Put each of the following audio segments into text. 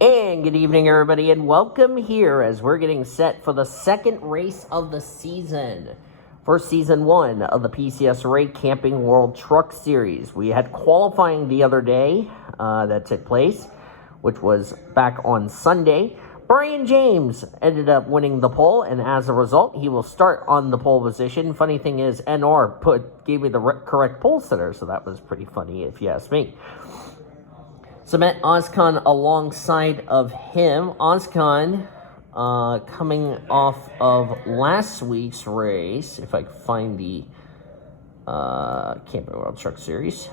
And good evening, everybody, and welcome here as we're getting set for the second race of the season for Season 1 of the PCSRA Camping World Truck Series. We had qualifying the other day that took place, which was back on Sunday. Brian James ended up winning the pole, and as a result, he will start on the pole position. Funny thing is, NR gave me the correct pole sitter, so that was pretty funny if you ask me. Cement Ozcon alongside of him. Ozcon coming off of last week's race. If I can find the Camping World Truck Series.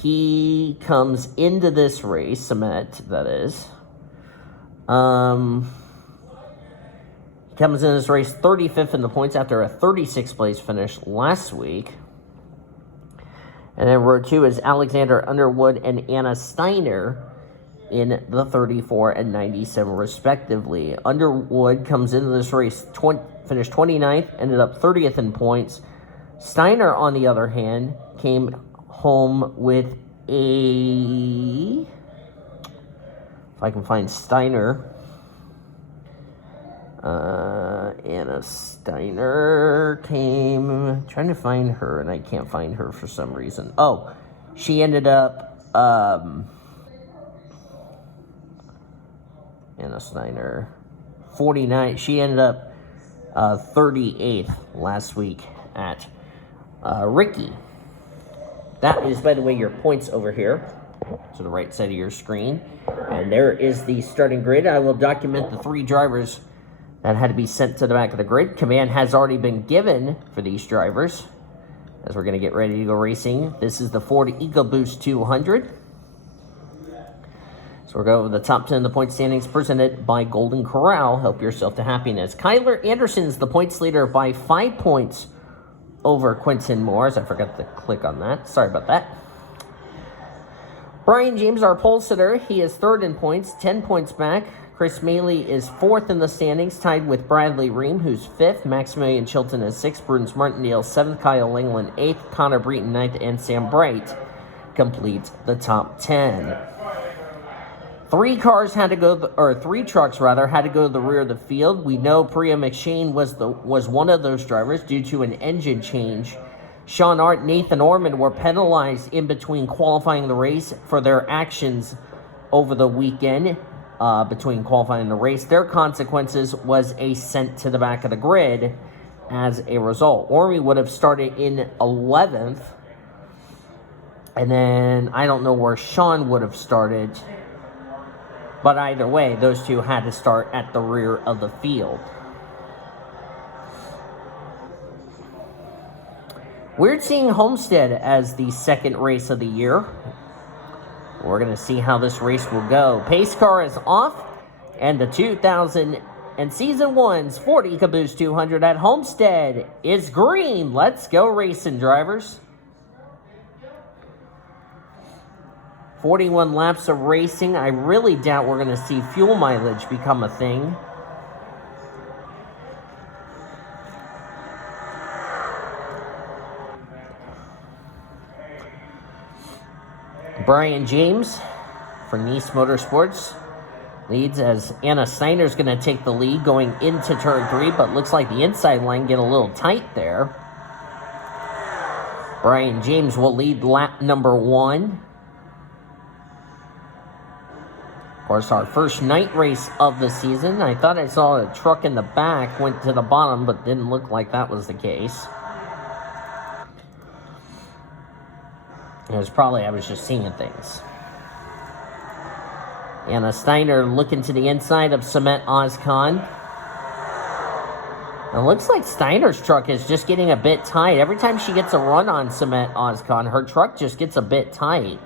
He comes into this race, Cement, that is. He comes in this race 35th in the points after a 36th place finish last week. And then row 2 is Alexander Underwood and Anna Steiner in the 34 and 97 respectively. Underwood comes into this race, finished 29th, ended up 30th in points. Steiner, on the other hand, came home with a... If I can find Steiner... Anna Steiner came... trying to find her, and I can't find her for some reason. Oh, she ended up... Anna Steiner, 49. She ended up 38th last week at Ricky. That is, by the way, your points over here to the right side of your screen. And there is the starting grid. I will document the 3 drivers that had to be sent to the back of the grid. Command has already been given for these drivers as we're going to get ready to go racing. This is the Ford EcoBoost 200. So we'll go over the top 10 of the point standings presented by Golden Corral. Help yourself to happiness. Kyler Anderson's the points leader by 5 points over Quentin Moore's. I forgot to click on that. Sorry about that. Brian James, our pole sitter, he is 3rd in points, 10 points back. Chris Maley is 4th in the standings, tied with Bradley Ream, who's 5th. Maximilian Chilton is 6th. Prudence Martindale 7th. Kyle England 8th. Connor Breton 9th. And Sam Bright completes the top 10. 3 trucks had to go to the rear of the field. We know Priya McShane was one of those drivers due to an engine change. Sean Art, Nathan Orman were penalized in between qualifying the race for their actions over the weekend. Between qualifying and the race, their consequences was a sent to the back of the grid as a result. Ormy would have started in 11th, and then I don't know where Sean would have started, but either way, those two had to start at the rear of the field. We're seeing Homestead as the second race of the year. We're going to see how this race will go. Pace car is off, and the 2000 and Season 1's Ford EcoBoost 200 at Homestead is green. Let's go racing, drivers. 41 laps of racing. I really doubt we're going to see fuel mileage become a thing. Brian James for Nice Motorsports leads as Anna Steiner's going to take the lead going into turn 3, but looks like the inside line get a little tight there. Brian James will lead lap number 1. Of course, our first night race of the season. I thought I saw a truck in the back went to the bottom, but didn't look like that was the case. It was probably I was just seeing things. Anna Steiner looking to the inside of Cement Ozcon. It looks like Steiner's truck is just getting a bit tight. Every time she gets a run on Cement Ozcon, her truck just gets a bit tight.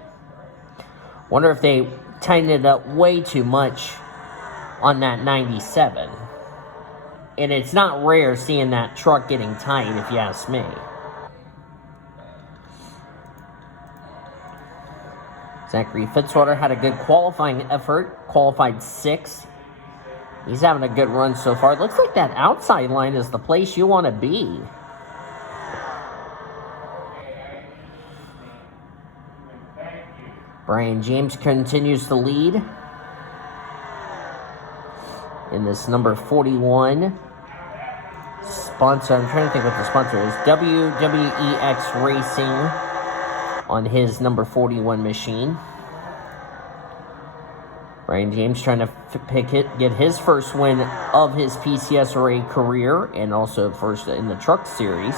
Wonder if they tightened it up way too much on that 97. And it's not rare seeing that truck getting tight, if you ask me. Zachary Fitzwater had a good qualifying effort, qualified 6th. He's having a good run so far. It looks like that outside line is the place you want to be. Brian James continues to lead in this number 41 sponsor. I'm trying to think what the sponsor is. WWEX Racing on his number 41 machine. Brian James trying to get his first win of his PCSRA career and also first in the truck series.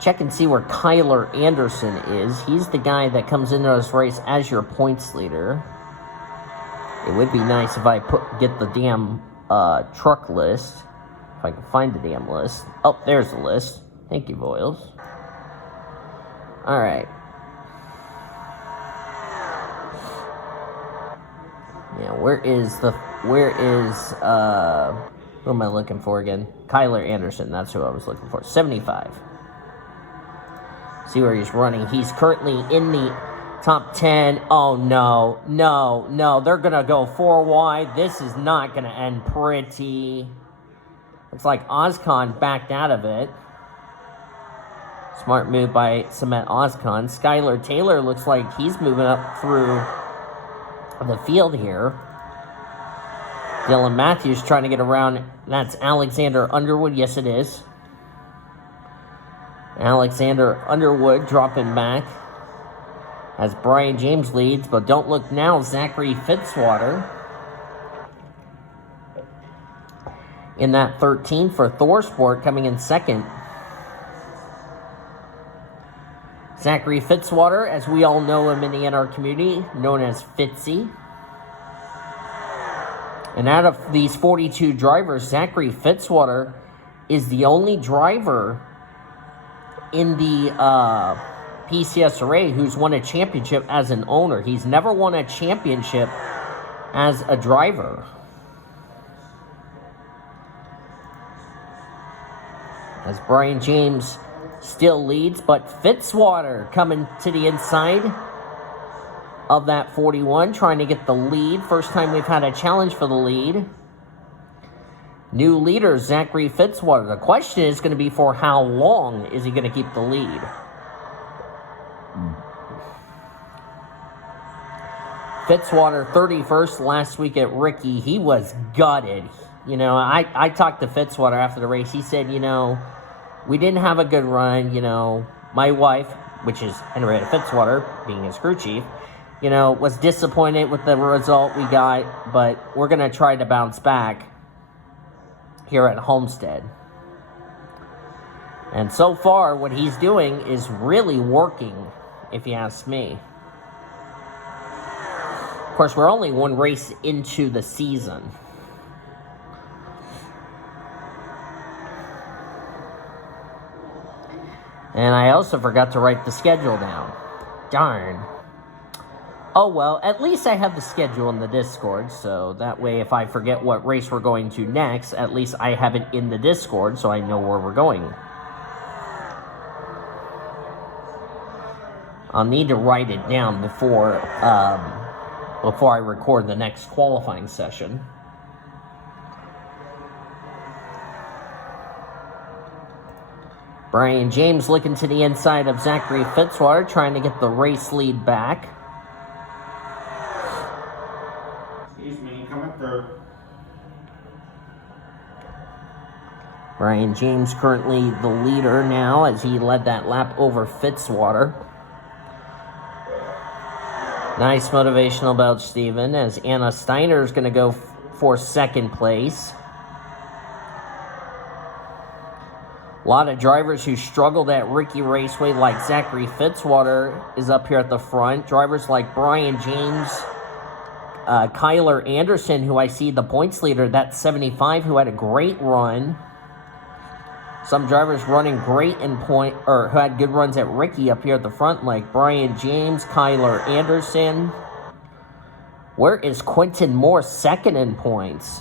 Check and see where Kyler Anderson is. He's the guy that comes into this race as your points leader. It would be nice if I get the damn truck list. If I can find the damn list. Oh, there's the list. Thank you, Voiles. All right. Yeah, who am I looking for again? Kyler Anderson, that's who I was looking for. 75. See where he's running. He's currently in the top 10. Oh, no. They're going to go 4 wide. This is not going to end pretty. Looks like Ozcon backed out of it. Smart move by Cement Ozcon. Skylar Taylor looks like he's moving up through the field here. Dylan Matthews trying to get around. That's Alexander Underwood. Yes, it is. Alexander Underwood dropping back as Brian James leads, but don't look now. Zachary Fitzwater in that 13 for Thorsport coming in second. Zachary Fitzwater, as we all know him in the NR community, known as Fitzy. And out of these 42 drivers, Zachary Fitzwater is the only driver in the PCSRA who's won a championship as an owner. He's never won a championship as a driver. As Brian James still leads, but Fitzwater coming to the inside of that 41, trying to get the lead. First time we've had a challenge for the lead. New leader, Zachary Fitzwater. The question is going to be for how long is he going to keep the lead? Fitzwater, 31st last week at Ricky. He was gutted. You know, I talked to Fitzwater after the race. He said, you know, we didn't have a good run. You know, my wife, which is Henrietta Fitzwater, being his crew chief, you know, was disappointed with the result we got, but we're going to try to bounce back here at Homestead. And so far, what he's doing is really working, if you ask me. Of course, we're only one race into the season. And I also forgot to write the schedule down. Darn. Oh, well, at least I have the schedule in the Discord, so that way if I forget what race we're going to next, at least I have it in the Discord so I know where we're going. I'll need to write it down before I record the next qualifying session. Brian James looking to the inside of Zachary Fitzwater, trying to get the race lead back. Excuse me, coming through. Brian James currently the leader now as he led that lap over Fitzwater. Nice motivational belch, Steven, as Anna Steiner is going to go for second place. A lot of drivers who struggled at Ricky Raceway, like Zachary Fitzwater, is up here at the front. Drivers like Brian James, Kyler Anderson, who I see the points leader, that's 75, who had a great run. Some drivers running great in point, or who had good runs at Ricky up here at the front, like Brian James, Kyler Anderson. Where is Quentin Moore, second in points?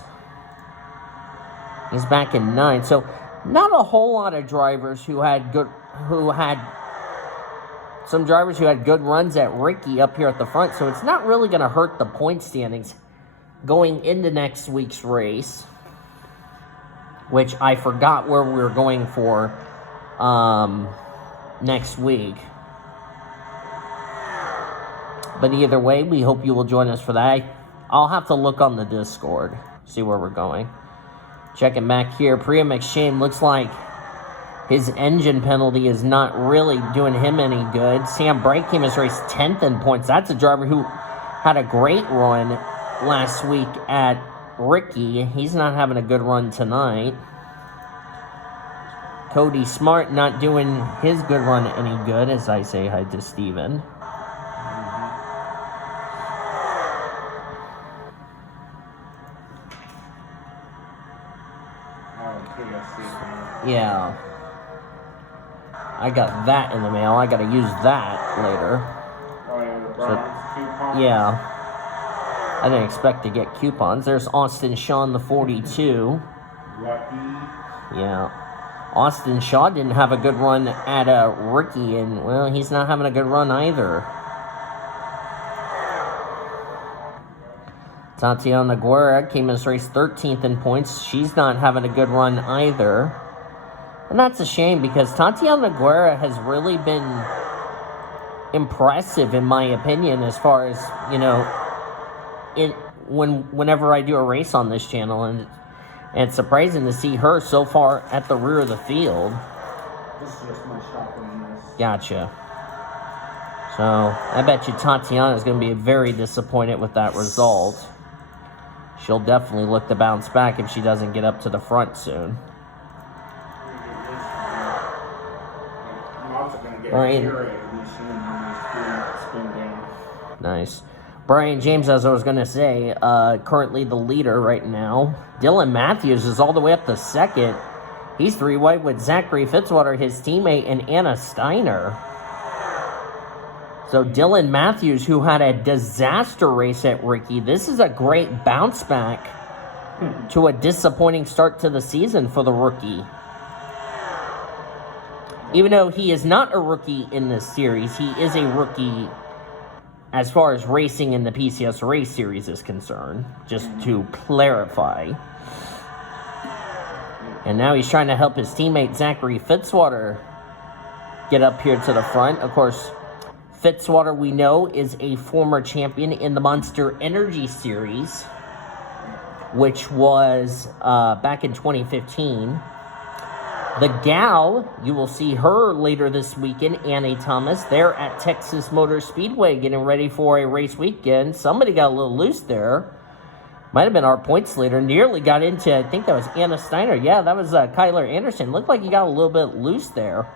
He's back in 9. So not a whole lot of drivers some drivers who had good runs at Ricky up here at the front. So it's not really going to hurt the point standings going into next week's race, which I forgot where we were going for next week. But either way, we hope you will join us for that. I'll have to look on the Discord, see where we're going. Checking back here, Priya McShane looks like his engine penalty is not really doing him any good. Sam Bright came his race 10th in points. That's a driver who had a great run last week at Ricky. He's not having a good run tonight. Cody Smart not doing his good run any good, as I say hi to Steven. Yeah. I got that in the mail. I got to use that later. Oh, yeah, the bronze coupons? Yeah. I didn't expect to get coupons. There's Austin Shaw in the 42. Lucky. Yeah. Austin Shaw didn't have a good run at Ricky, and, well, he's not having a good run either. Tatiana Guerra came in this race 13th in points. She's not having a good run either. And that's a shame because Tatiana Guerra has really been impressive, in my opinion, as far as, you know, whenever I do a race on this channel. And it's surprising to see her so far at the rear of the field. This is just my shopping list. Gotcha. So, I bet you Tatiana is going to be very disappointed with that result. She'll definitely look to bounce back if she doesn't get up to the front soon. Brian. Nice. Brian James, as I was going to say, currently the leader right now. Dylan Matthews is all the way up to second. He's 3 wide with Zachary Fitzwater, his teammate, and Anna Steiner. So Dylan Matthews, who had a disaster race at Ricky, this is a great bounce back to a disappointing start to the season for the rookie. Even though he is not a rookie in this series, he is a rookie as far as racing in the PCSRA series is concerned, just to clarify. And now he's trying to help his teammate Zachary Fitzwater get up here to the front. Of course, Fitzwater, we know, is a former champion in the Monster Energy Series, which was back in 2015. The gal, you will see her later this weekend, Annie Thomas. They're at Texas Motor Speedway getting ready for a race weekend. Somebody got a little loose there. Might have been our points leader. Nearly got into, I think that was Anna Steiner. Yeah, that was Kyler Anderson. Looked like he got a little bit loose there.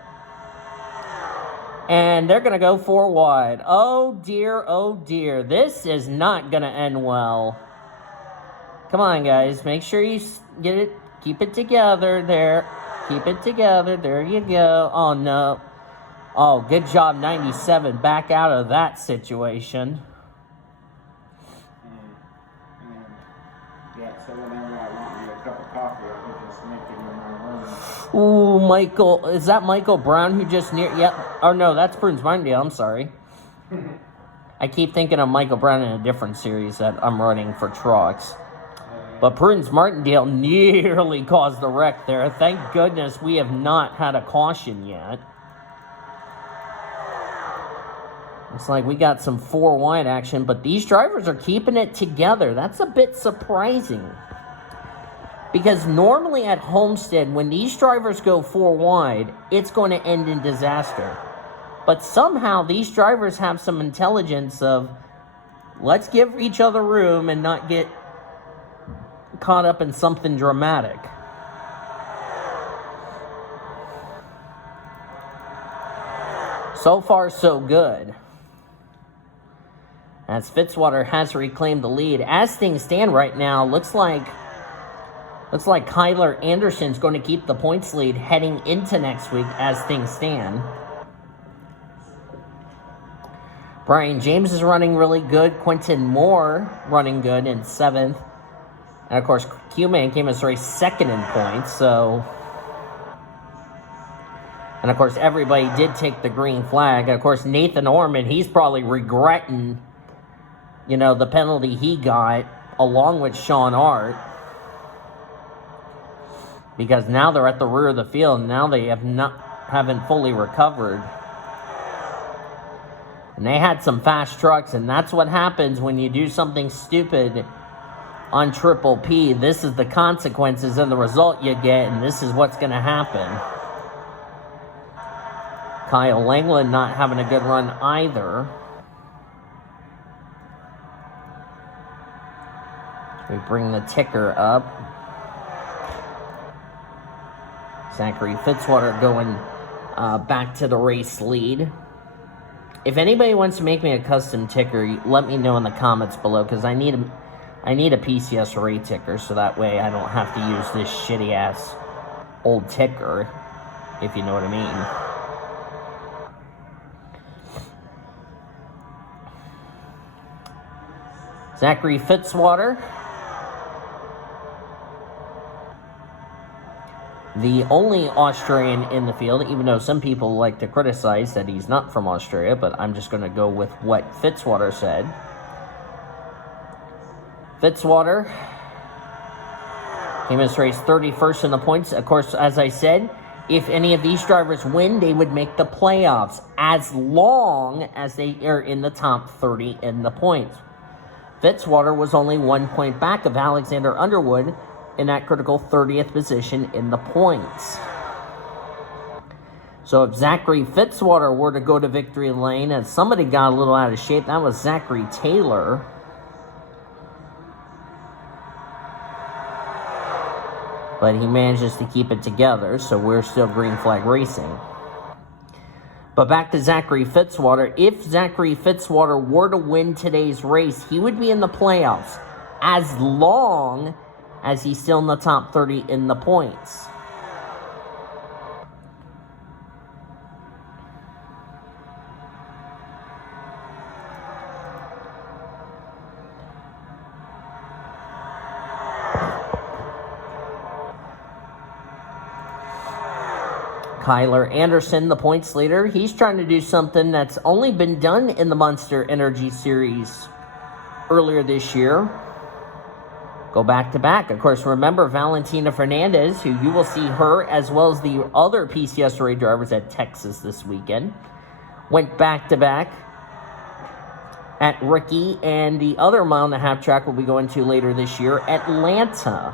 And they're going to go 4 wide. Oh, dear, oh, dear. This is not going to end well. Come on, guys. Make sure you get it. Keep it together there. Keep it together. There you go. Oh, no. Oh, good job, 97. Back out of that situation. Yeah, so whenever I want me a cup of coffee, I can just make it in my room. Ooh, Michael. Is that Michael Brown who just near? Yep. Oh, no, that's Prunes Martindale. I'm sorry. I keep thinking of Michael Brown in a different series that I'm running for trucks. But Prunes Martindale nearly caused the wreck there. Thank goodness we have not had a caution yet. Looks like we got some 4 wide action, but these drivers are keeping it together. That's a bit surprising. Because normally at Homestead, when these drivers go 4 wide, it's going to end in disaster. But somehow these drivers have some intelligence of, let's give each other room and not get caught up in something dramatic. So far, so good. As Fitzwater has reclaimed the lead. As things stand right now, looks like Kyler Anderson's going to keep the points lead heading into next week as things stand. Brian James is running really good. Quentin Moore running good in 7th. And, of course, Q-Man came as race 2nd in points, so... And, of course, everybody did take the green flag. And, of course, Nathan Orman, he's probably regretting, you know, the penalty he got, along with Sean Art. Because now they're at the rear of the field. And now they have not haven't fully recovered. And they had some fast trucks, and that's what happens when you do something stupid on Triple P. This is the consequences and the result you get, and this is what's going to happen. Kyle Langland not having a good run either. We bring the ticker up. Zachary Fitzwater going back to the race lead. If anybody wants to make me a custom ticker, let me know in the comments below, because I need a PCSRA ticker, so that way I don't have to use this shitty ass old ticker, if you know what I mean. Zachary Fitzwater, the only Australian in the field, even though some people like to criticize that he's not from Australia, but I'm just going to go with what Fitzwater said. Fitzwater came in this race 31st in the points. Of course, as I said, if any of these drivers win, they would make the playoffs as long as they are in the top 30 in the points. Fitzwater was only 1 point back of Alexander Underwood in that critical 30th position in the points. So if Zachary Fitzwater were to go to victory lane, and somebody got a little out of shape, that was Zachary Taylor. But he manages to keep it together, so we're still green flag racing. But back to Zachary Fitzwater. If Zachary Fitzwater were to win today's race, he would be in the playoffs as long as he's still in the top 30 in the points. Kyler Anderson, the points leader, he's trying to do something that's only been done in the Monster Energy Series earlier this year. Go back to back. Of course, remember Valentina Fernandez, who you will see her as well as the other PCSRA drivers at Texas this weekend, went back to back at Ricky, and the other mile-and-a-half track we'll be going to later this year, Atlanta.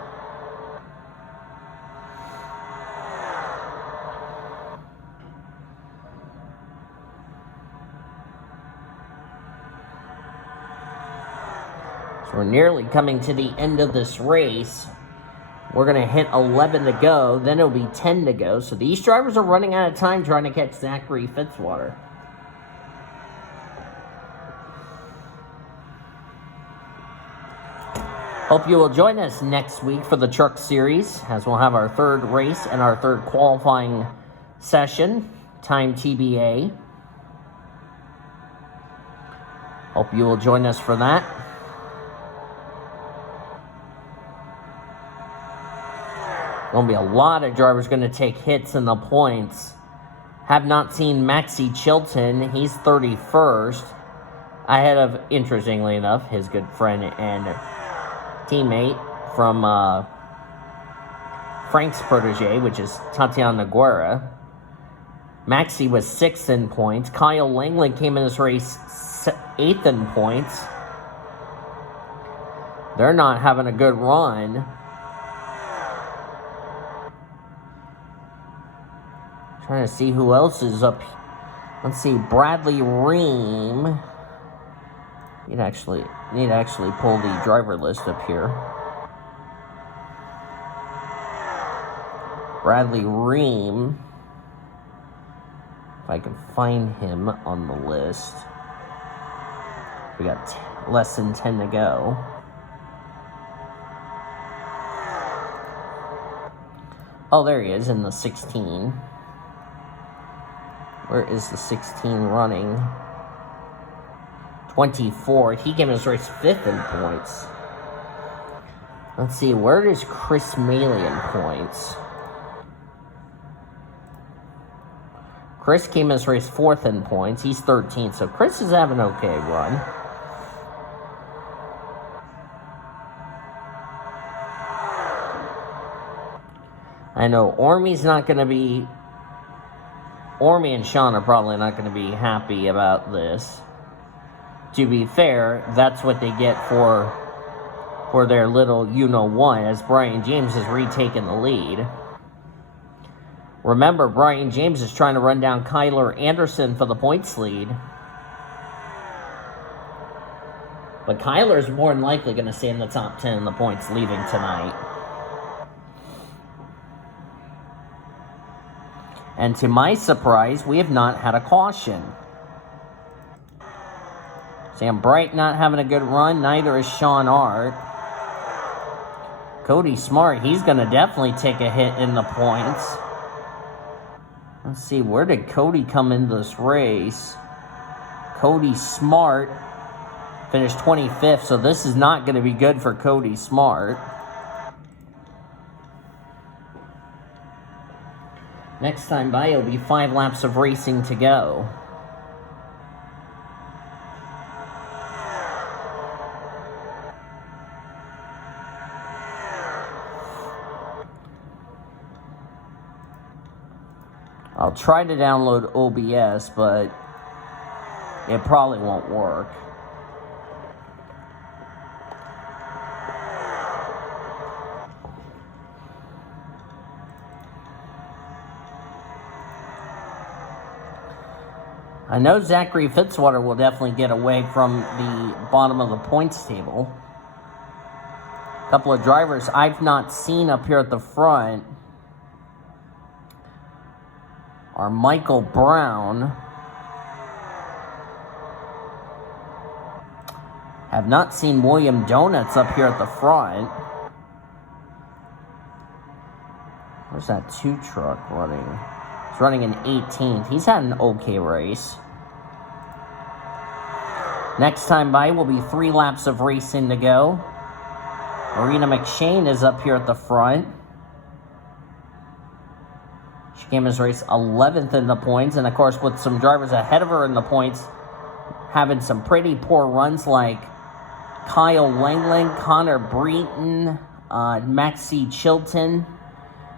We're nearly coming to the end of this race. We're going to hit 11 to go. Then it'll be 10 to go. So these drivers are running out of time trying to catch Zachary Fitzwater. Hope you will join us next week for the Truck Series, as we'll have our third race and our third qualifying session. Time TBA. Hope you will join us for that. Going to be a lot of drivers going to take hits in the points. Have not seen Maxie Chilton. He's 31st. Ahead of, interestingly enough, his good friend and teammate from Frank's protege, which is Tatiana Guerra. Maxie was 6th in points. Kyle Langland came in this race 8th in points. They're not having a good run. Trying to see who else is up. Let's see, Bradley Ream. Need to actually pull the driver list up here. Bradley Ream. If I can find him on the list. We got less than 10 to go. Oh, there he is in the 16. Where is the 16 running? 24. He came in his race 5th in points. Let's see, where is Chris Maley in points? Chris came in his race 4th in points. He's 13th, so Chris is having an okay run. I know Ormy's not going to be Ormy and Sean are probably not going to be happy about this. To be fair, that's what they get for their little you-know-what, as Brian James has retaken the lead. Remember, Brian James is trying to run down Kyler Anderson for the points lead. But Kyler's more than likely going to stay in the top 10 in the points leaving tonight. And to my surprise, we have not had a caution. Sam Bright not having a good run, neither is Sean Art. Cody Smart, he's going to definitely take a hit in the points. Let's see, where did Cody come into this race? Cody Smart finished 25th, so this is not going to be good for Cody Smart. Next time by, it'll be 5 laps of racing to go. I'll try to download OBS, but it probably won't work. I know Zachary Fitzwater will definitely get away from the bottom of the points table. A couple of drivers I've not seen up here at the front are Michael Brown. Have not seen William Donuts up here at the front. Where's that 2 truck running? He's running an 18th. He's had an okay race. Next time by will be 3 laps of racing to go. Marina McShane is up here at the front. She came as race 11th in the points, and of course with some drivers ahead of her in the points having some pretty poor runs like Kyle Langland, Connor Breton, Maxie Chilton.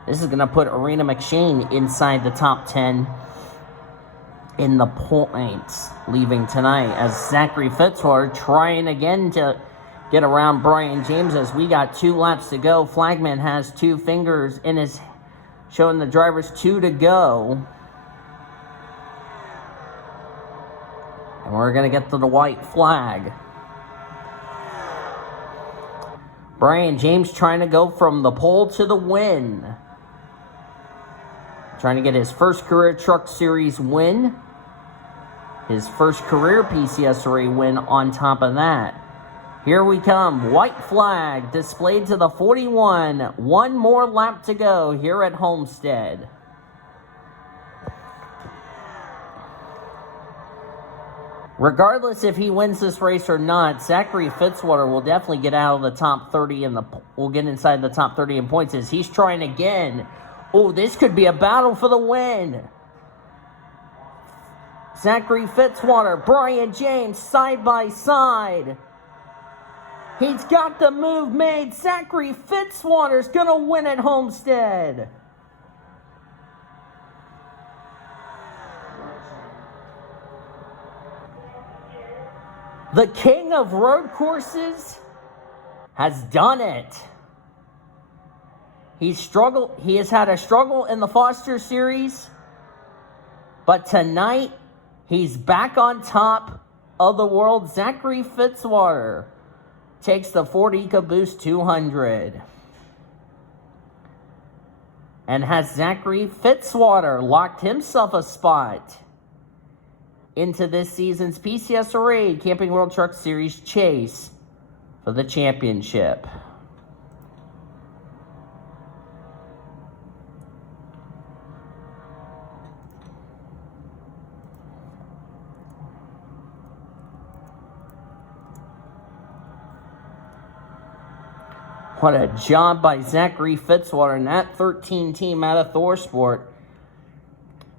This is going to put Arena McShane inside the top 10 in the points leaving tonight, as Zachary Fitzwater trying again to get around Brian James as we got 2 laps to go. Flagman has 2 fingers in his, showing the drivers 2 to go. And we're going to get to the white flag. Brian James trying to go from the pole to the win. Trying to get his first career Truck Series win. His first career PCSRA win on top of that. Here we come. White flag displayed to the 41. 1 more lap to go here at Homestead. Regardless if he wins this race or not, Zachary Fitzwater will definitely get out of the top 30 will get inside the top 30 in points as he's trying again. Oh, this could be a battle for the win. Zachary Fitzwater, Brian James, side by side. He's got the move made. Zachary Fitzwater's going to win at Homestead. The king of road courses has done it. He has had a struggle in the Foster Series, but tonight he's back on top of the world. Zachary Fitzwater takes the Ford EcoBoost 200. And has Zachary Fitzwater locked himself a spot into this season's PCSRA Camping World Truck Series chase for the championship. What a job by Zachary Fitzwater and that 13 team out of ThorSport.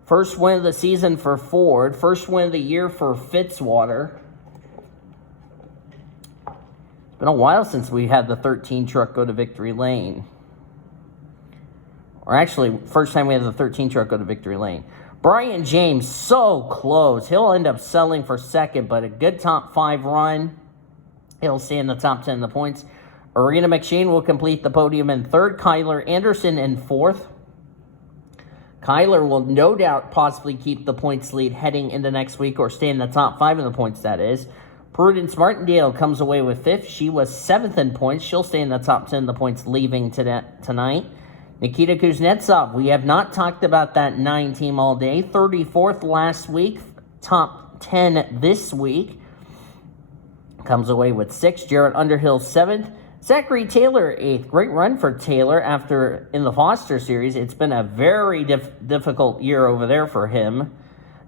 First win of the season for Ford. First win of the year for Fitzwater. It's been a while since we had the 13 truck go to victory lane. Or actually, first time we had the 13 truck go to victory lane. Brian James, so close. He'll end up settling for second, but a good top 5 run. He'll stay in the top 10 of the points. Arena McShane will complete the podium in third. Kyler Anderson in fourth. Kyler will no doubt possibly keep the points lead heading into next week, or stay in the top 5 in the points, that is. Prudence Martindale comes away with 5th. She was 7th in points. She'll stay in the top 10 of the points leaving tonight. Nikita Kuznetsov, we have not talked about that 9 team all day. 34th last week, top 10 this week. Comes away with 6th. Jared Underhill 7th. Zachary Taylor 8th. Great run for Taylor after in the Foster Series. It's been a very difficult year over there for him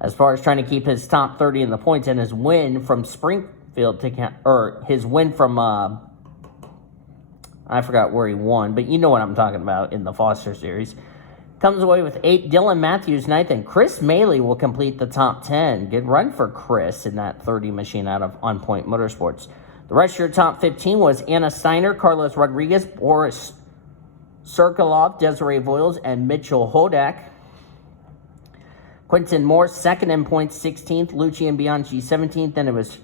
as far as trying to keep his top 30 in the points, and his win from Springfield his win from I forgot where he won, but you know what I'm talking about in the Foster Series. Comes away with 8. Dylan Matthews 9th, and Chris Maley will complete the top 10. Good run for Chris in that 30 machine out of On Point Motorsports. The rest of your top 15 was Anna Steiner, Carlos Rodriguez, Boris Serkolov, Desiree Voiles, and Mitchell Hodak. Quentin Moore, 2nd in points, 16th. Lucian Bianchi, 17th. Then it was,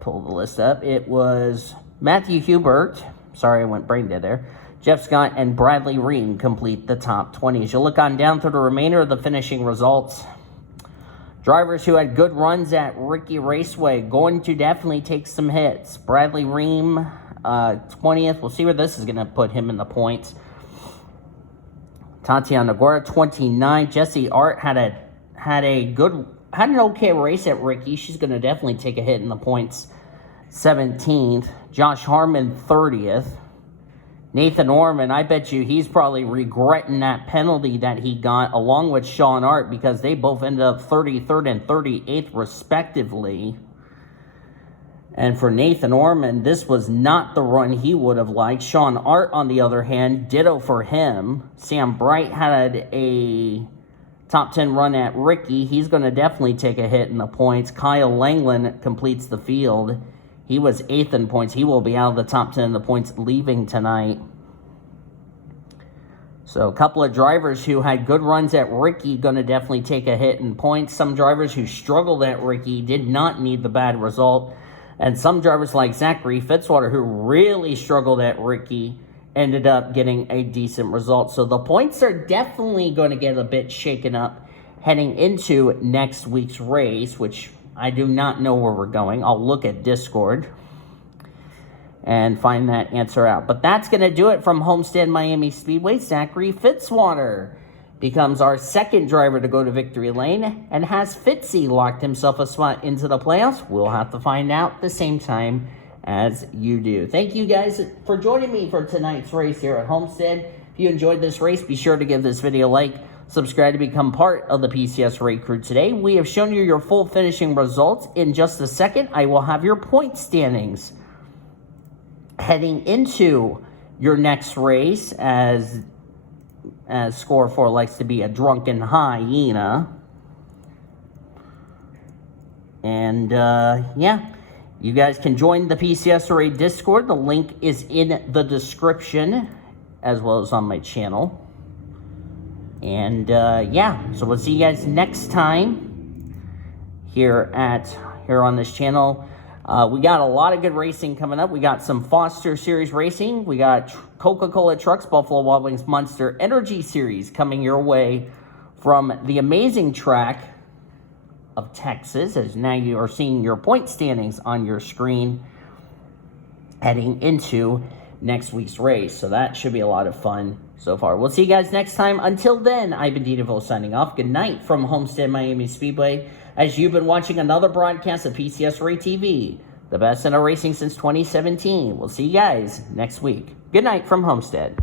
pull the list up. It was Matthew Hubert. Sorry, I went brain dead there. Jeff Scott and Bradley Ream complete the top 20. As you look on down through the remainder of the finishing results, drivers who had good runs at Ricky Raceway going to definitely take some hits. Bradley Ream, 20th. We'll see where this is going to put him in the points. Tatiana Guerra, 29. Jesse Art had an okay race at Ricky. She's going to definitely take a hit in the points. 17th. Josh Harmon, 30th. Nathan Orman, I bet you he's probably regretting that penalty that he got, along with Sean Art, because they both ended up 33rd and 38th respectively. And for Nathan Orman, this was not the run he would have liked. Sean Art, on the other hand, ditto for him. Sam Bright had a top 10 run at Ricky. He's going to definitely take a hit in the points. Kyle Langland completes the field. He was 8th in points. He will be out of the top 10 in the points leaving tonight. So a couple of drivers who had good runs at Ricky going to definitely take a hit in points. Some drivers who struggled at Ricky did not need the bad result. And some drivers like Zachary Fitzwater, who really struggled at Ricky, ended up getting a decent result. So the points are definitely going to get a bit shaken up heading into next week's race, which I do not know where we're going. I'll look at Discord and find that answer out. But that's going to do it from Homestead Miami Speedway. Zachary Fitzwater becomes our 2nd driver to go to victory lane, and has Fitzy locked himself a spot into the playoffs? We'll have to find out the same time as you do. Thank you guys for joining me for tonight's race here at Homestead. If you enjoyed this race, be sure to give this video a like, subscribe to become part of the PCSRA crew today. We have shown you your full finishing results. In just a second, I will have your point standings heading into your next race, as Score 4 likes to be a drunken hyena. And, yeah, you guys can join the PCSRA Discord. The link is in the description, as well as on my channel. And, yeah, so we'll see you guys next time here on this channel. We got a lot of good racing coming up. We got some Foster Series racing. We got Coca-Cola Trucks, Buffalo Wild Wings Monster Energy Series coming your way from the amazing track of Texas, as now you are seeing your point standings on your screen heading into next week's race. So that should be a lot of fun so far. We'll see you guys next time. Until then, I've been DeVille signing off. Good night from Homestead Miami Speedway, as you've been watching another broadcast of PCSRA TV, the best in our racing since 2017. We'll see you guys next week. Good night from Homestead.